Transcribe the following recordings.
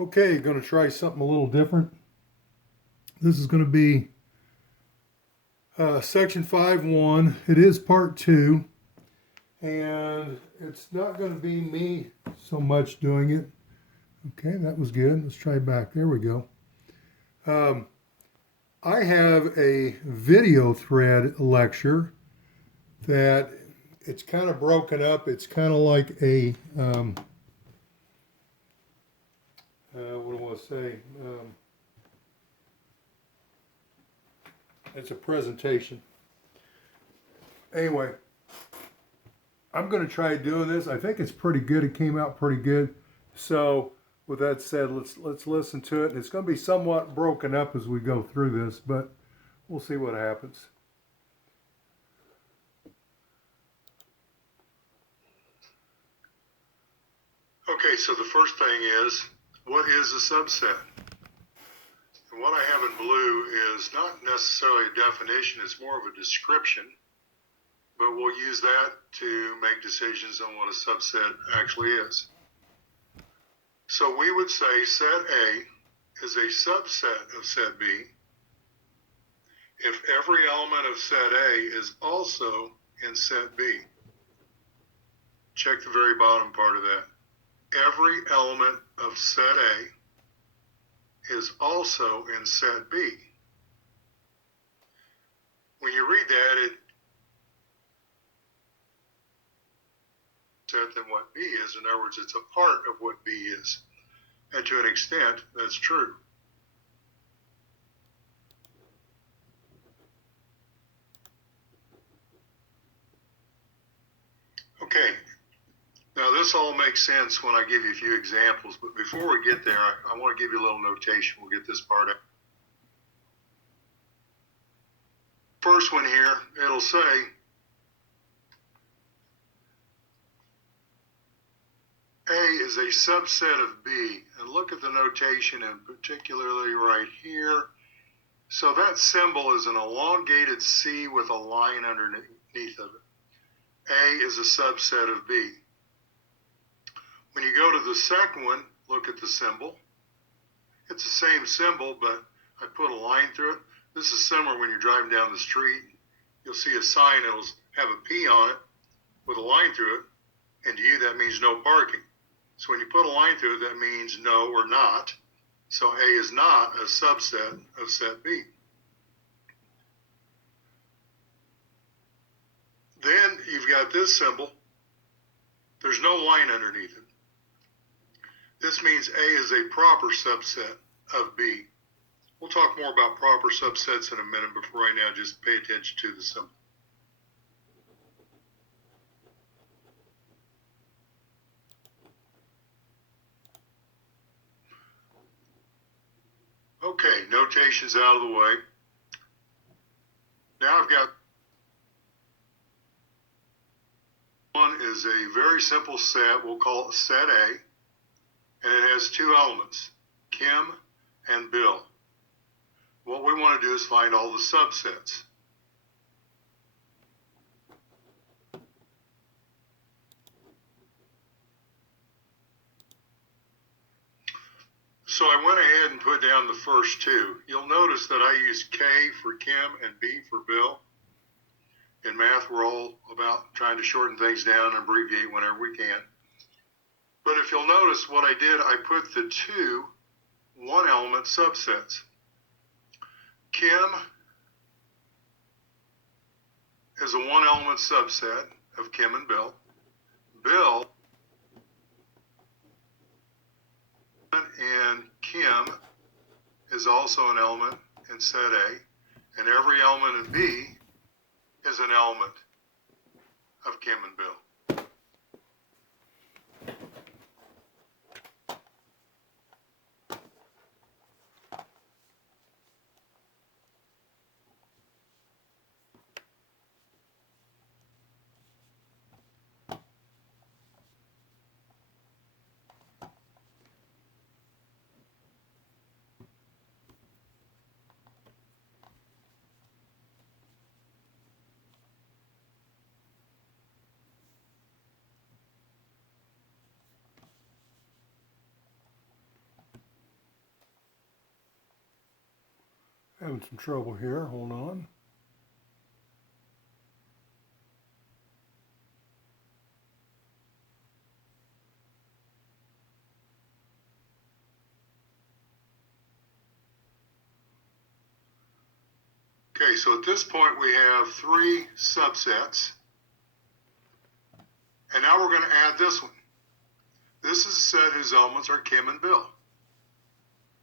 Okay, going to try something a little different. This is going to be section 5.1. It is part 2, and it's not going to be me so much doing it. Okay, that was good. Let's try back. There we go. I have a video thread lecture that it's kind of broken up. It's kind of like a, what do I want to say? It's a presentation. Anyway, I'm going to try doing this. I think it's pretty good. It came out pretty good. So with that said, let's listen to it. And it's going to be somewhat broken up as we go through this, but we'll see what happens. Okay, so the first thing is, what is a subset? And what I have in blue is not necessarily a definition, it's more of a description, but we'll use that to make decisions on what a subset actually is. So we would say set A is a subset of set B if every element of set A is also in set B. Check the very bottom part of that. Every element of set A is also in set B. When you read that, it said than what B is. In other words, it's a part of what B is. And to an extent, that's true. Okay, now this all makes sense when I give you a few examples, but before we get there, I want to give you a little notation. We'll get this part out. First one here, it'll say A is a subset of B. And look at the notation, and particularly right here. So that symbol is an elongated C with a line underneath of it. A is a subset of B. When you go to the second one, look at the symbol. It's the same symbol, but I put a line through it. This is similar when you're driving down the street. You'll see a sign that'll have a P on it with a line through it, and to you that means no parking. So when you put a line through it, that means no or not. So A is not a subset of set B. Then you've got this symbol. There's no line underneath it. This means A is a proper subset of B. We'll talk more about proper subsets in a minute, but for right now, just pay attention to the symbol. Okay, notation's out of the way. Now I've got one is a very simple set. We'll call it set A, and it has two elements, Kim and Bill. What we want to do is find all the subsets. So I went ahead and put down the first two. You'll notice that I used K for Kim and B for Bill. In math, we're all about trying to shorten things down and abbreviate whenever we can. But if you'll notice what I did, I put the two one-element subsets. Kim is a one-element subset of Kim and Bill. Bill and Kim is also an element in set A, and every element in B is an element of Kim and Bill. Having some trouble here. Hold on. Okay, so at this point we have three subsets. And now we're going to add this one. This is a set whose elements are Kim and Bill.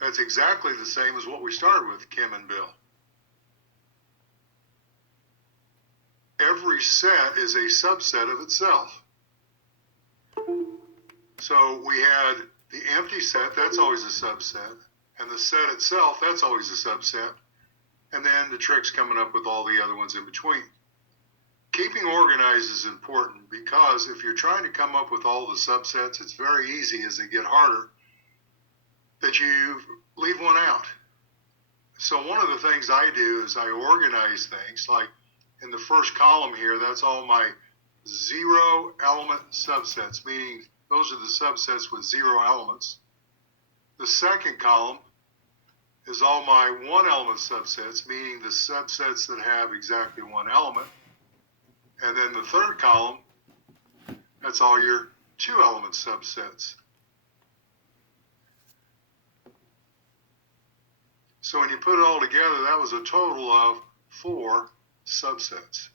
That's exactly the same as what we started with, Kim and Bill. Every set is a subset of itself. So we had the empty set, that's always a subset. And the set itself, that's always a subset. And then the trick's coming up with all the other ones in between. Keeping organized is important because if you're trying to come up with all the subsets, it's very easy as they get harder that you leave one out. So one of the things I do is I organize things. Like in the first column here, that's all my 0 element subsets, meaning those are the subsets with 0 elements. The second column is all my 1 element subsets, meaning the subsets that have exactly 1 element. And then the third column, that's all your 2 element subsets. So when you put it all together, that was a total of 4 subsets.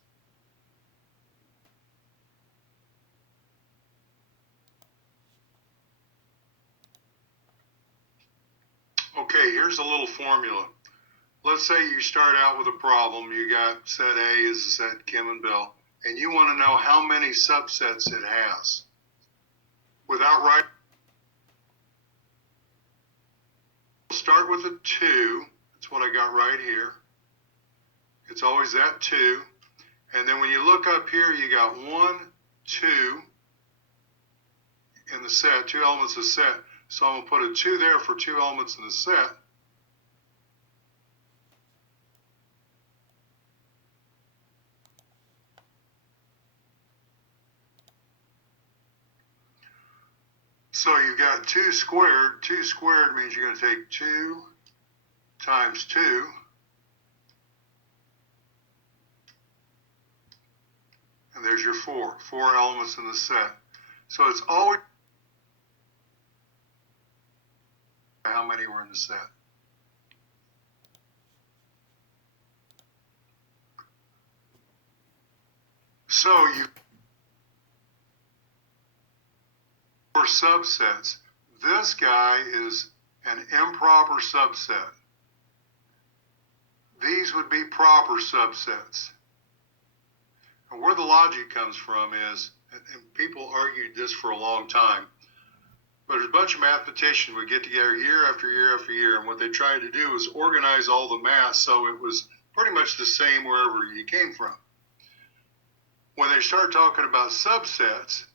Okay, here's a little formula. Let's say you start out with a problem. You got set A is the set Kim and Bill, and you want to know how many subsets it has. Without writing, start with a 2. That's what I got right here. It's always that 2. And then when you look up here, you got 1, 2 in the set, 2 elements of the set. So I'm going to put a 2 there for 2 elements in the set. So you've got 2 squared. 2 squared means you're going to take 2 times 2. And there's your 4 elements in the set. So it's always how many were in the set. So you 4 subsets. This guy is an improper subset. These would be proper subsets. And where the logic comes from is, and people argued this for a long time, but a bunch of mathematicians would get together year after year after year, and what they tried to do was organize all the math so it was pretty much the same wherever you came from. When they started talking about subsets,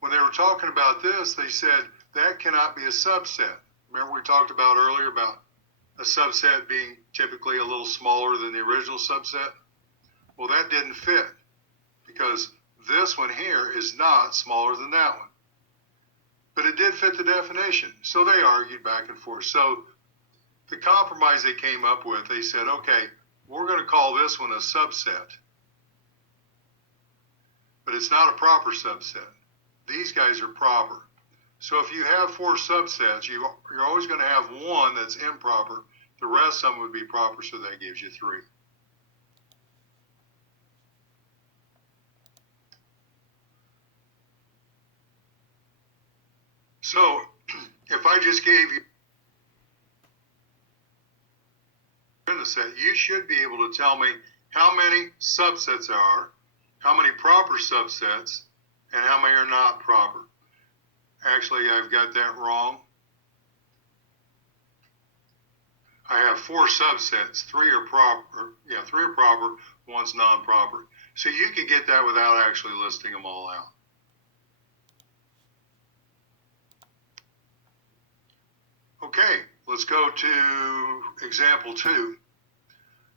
when they were talking about this, they said that cannot be a subset. Remember we talked about earlier about a subset being typically a little smaller than the original subset? Well, that didn't fit because this one here is not smaller than that one. But it did fit the definition. So they argued back and forth. So the compromise they came up with, they said, okay, we're going to call this one a subset. But it's not a proper subset. These guys are proper. So if you have 4 subsets, you're always going to have one that's improper. The rest of them would be proper, so that gives you 3. So if I just gave you in the set, you should be able to tell me how many subsets there are, how many proper subsets, and how many are not proper. Actually, I've got that wrong. I have 4 subsets. 3 are proper. 3 are proper. 1's non-proper. So you can get that without actually listing them all out. Okay, let's go to example 2.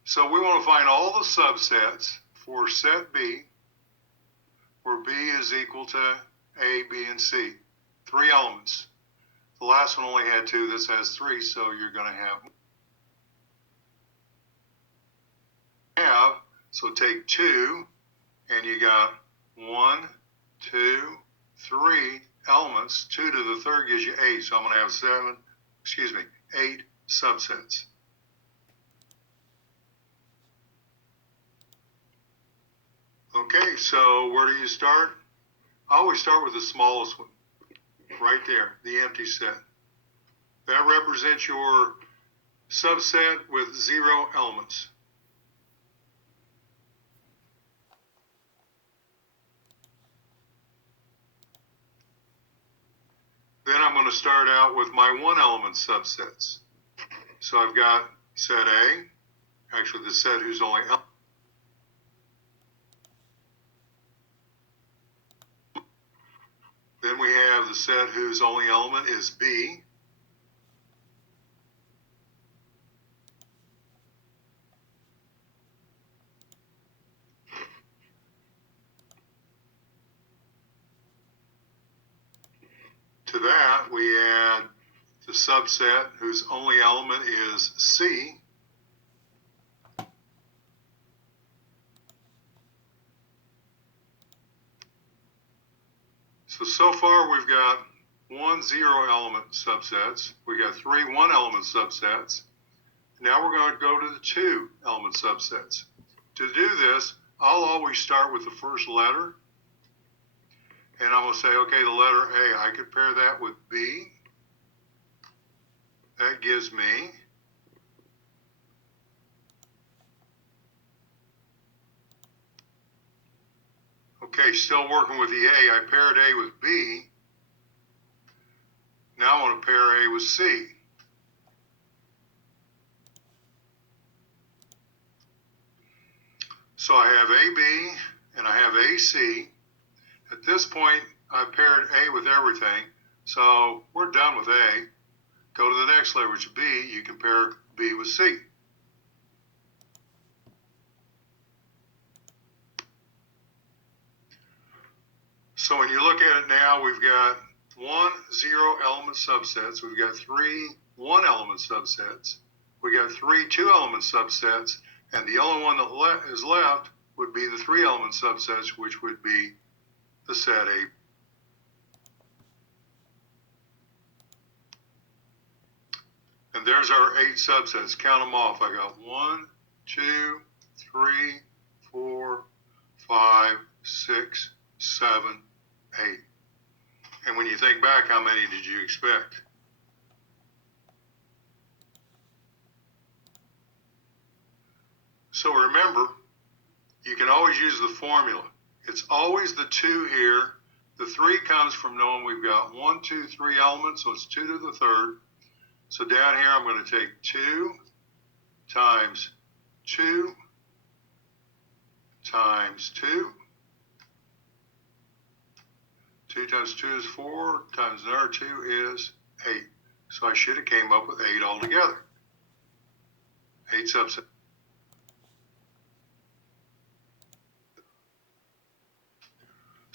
So we want to find all the subsets for set B, where B is equal to A, B, and C. 3 elements. The last one only had 2. This has 3, so you're going to have. have. So take 2, and you got 1, 2, 3 elements. 2 to the third gives you 8. So I'm going to have 8 subsets. Okay, so where do you start? I always start with the smallest one, right there, the empty set. That represents your subset with 0 elements. Then I'm going to start out with my 1 element subsets. So I've got set A, actually the set whose only element. Then we have the set whose only element is B. To that, we add the subset whose only element is C. So far we've got 1 0 element subsets. We got 3 1 element subsets. Now we're going to go to the 2 element subsets. To do this, I'll always start with the first letter. And I'm going to say, okay, the letter A, I could pair that with B. That gives me okay, still working with the A. I paired A with B. Now I want to pair A with C. So I have AB and I have AC. At this point, I paired A with everything. So we're done with A. Go to the next layer, which is B. You can pair B with C. So when you look at it now, we've got 1 0 element subsets. We've got 3 1 element subsets. We got 3 2 element subsets. And the only one that is left would be the 3 element subsets, which would be the set A. And there's our 8 subsets. Count them off. I got 1, 2, 3, 4, 5, 6, 7, 8. And when you think back, how many did you expect? So remember, you can always use the formula. It's always the 2 here. The 3 comes from knowing we've got 1, 2, 3 elements, so it's 2 to the third. So down here, I'm going to take 2 times 2 times 2. 2 times 2 is 4, times another 2 is 8. So I should have came up with 8 altogether. 8 subsets.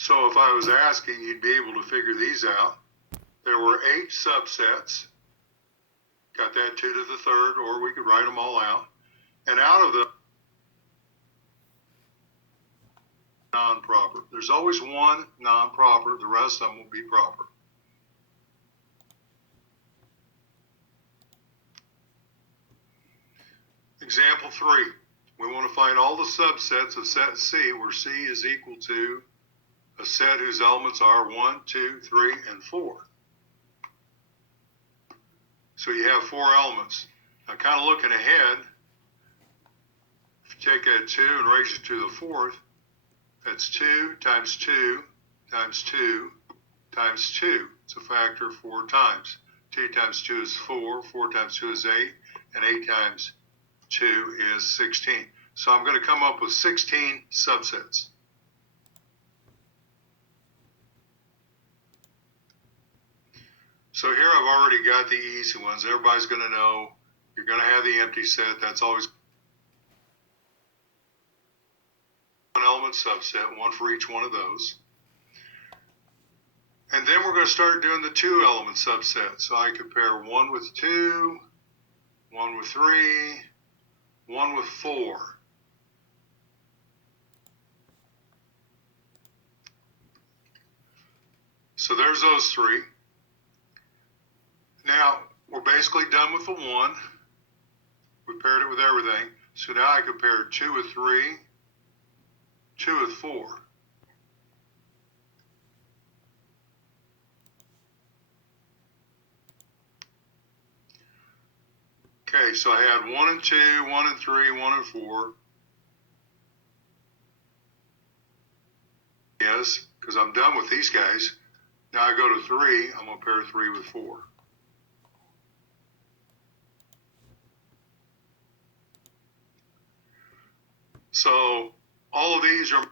So if I was asking, you'd be able to figure these out. There were 8 subsets. Got that 2 to the third, or we could write them all out. And out of the non-proper, there's always one non-proper. The rest of them will be proper. Example 3. We want to find all the subsets of set C, where C is equal to a set whose elements are 1, 2, 3, and 4. So you have 4 elements. Now kind of looking ahead, if you take that 2 and raise it to the 4th, that's 2 times 2 times 2 times 2. It's a factor of 4 times. 2 times 2 is 4, 4 times 2 is 8, and 8 times 2 is 16. So I'm going to come up with 16 subsets. So here I've already got the easy ones. Everybody's going to know you're going to have the empty set. That's always one element subset, one for each one of those. And then we're going to start doing the 2 element subset. So I compare 1 with 2, 1 with 3, 1 with 4. So there's those three. Now, we're basically done with the 1. We paired it with everything. So now I compare 2 with 3, 2 with 4. Okay, so I had 1 and 2, 1 and 3, 1 and 4. Yes, because I'm done with these guys. Now I go to 3, I'm going to pair 3 with 4. So all of these are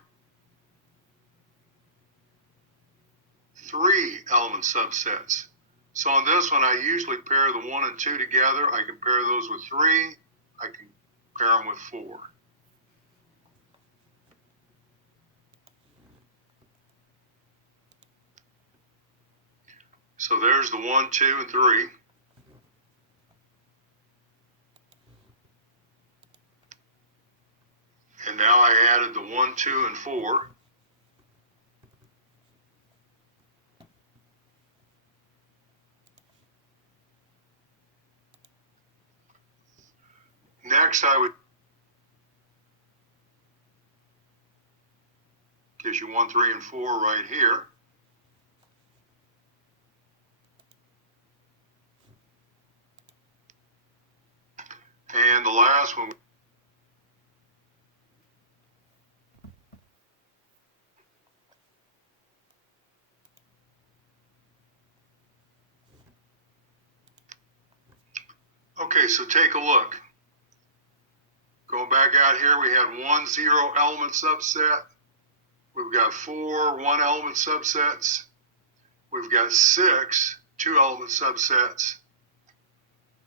3 element subsets. So on this one, I usually pair the 1 and 2 together. I can pair those with 3. I can pair them with 4. So there's the 1, 2, and 3. And now I added the 1, 2, and 4. Next, I would gives you 1, 3, and 4 right here. And the last one, okay, so take a look. Going back out here, we had 1 0 element subset. We've got 4 1 element subsets. We've got 6 2 element subsets.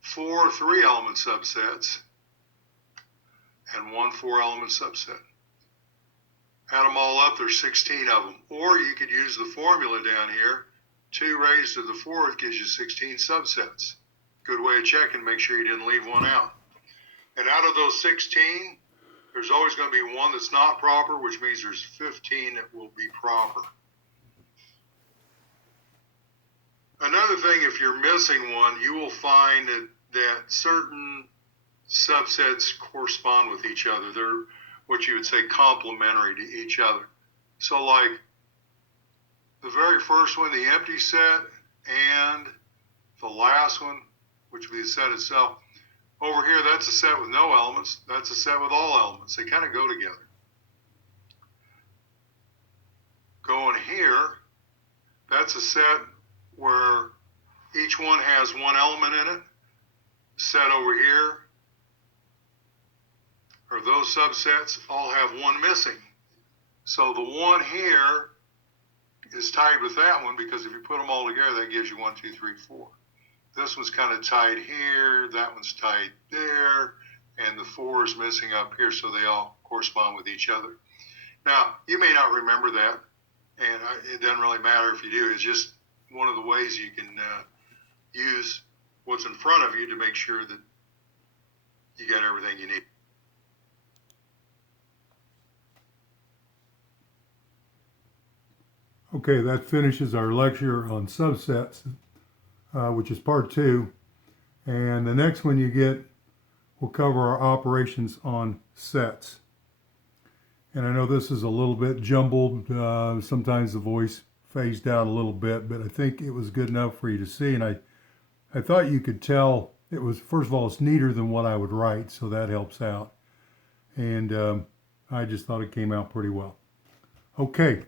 4 3 element subsets. And 1 4 element subset. Add them all up, there's 16 of them. Or you could use the formula down here. 2 raised to the 4th gives you 16 subsets. Good way of checking, make sure you didn't leave one out. And out of those 16, there's always going to be one that's not proper, which means there's 15 that will be proper. Another thing, if you're missing one, you will find that certain subsets correspond with each other. They're what you would say complementary to each other. So like the very first one, the empty set, and the last one, which would be the set itself, over here, that's a set with no elements. That's a set with all elements. They kind of go together. Going here, that's a set where each one has one element in it. Set over here, or those subsets, all have one missing. So the one here is tied with that one because if you put them all together, that gives you 1, 2, 3, 4. This one's kind of tied here, that one's tied there, and the 4 is missing up here, so they all correspond with each other. Now, you may not remember that, and it doesn't really matter if you do. It's just one of the ways you can use what's in front of you to make sure that you got everything you need. Okay, that finishes our lecture on subsets, which is part 2. And the next one you get will cover our operations on sets. And I know this is a little bit jumbled. Sometimes the voice phased out a little bit, but I think it was good enough for you to see. And I thought you could tell it was, first of all, it's neater than what I would write, so that helps out. And I just thought it came out pretty well. Okay,